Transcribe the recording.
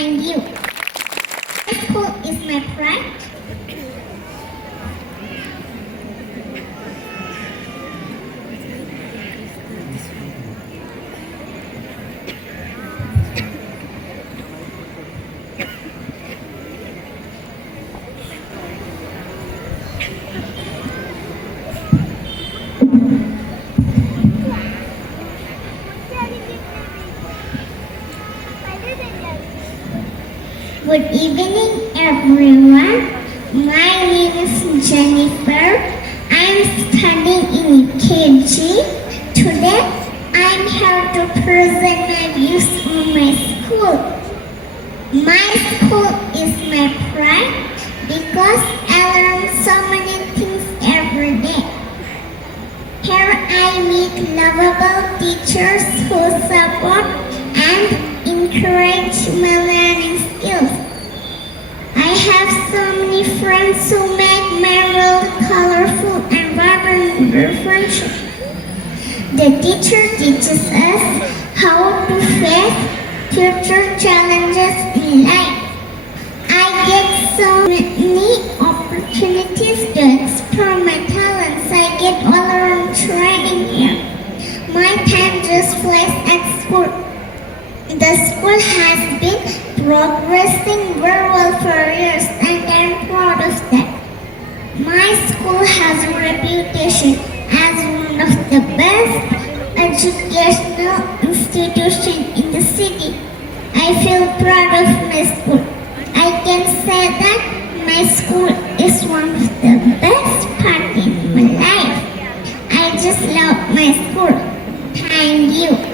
Thank you. My school is my pride. Good evening, everyone. My name is Jennifer. I'm studying in KG. Today, I'm here to present my views on my school. My school is my pride because I learn so many things every day. Here I meet lovable teachers who support and encourage my learning skills. I have so many friends who make my world colorful and vibrant friendship. The teacher teaches us how to face future challenges in life. I get so many opportunities to explore my talents. I get all around training here. My time just flies at school. The school has been progressing very well for years and I'm proud of that. My school has a reputation as one of the best educational institutions in the city. I feel proud of my school. I can say that my school is one of the best parts in my life. I just love my school. Thank you.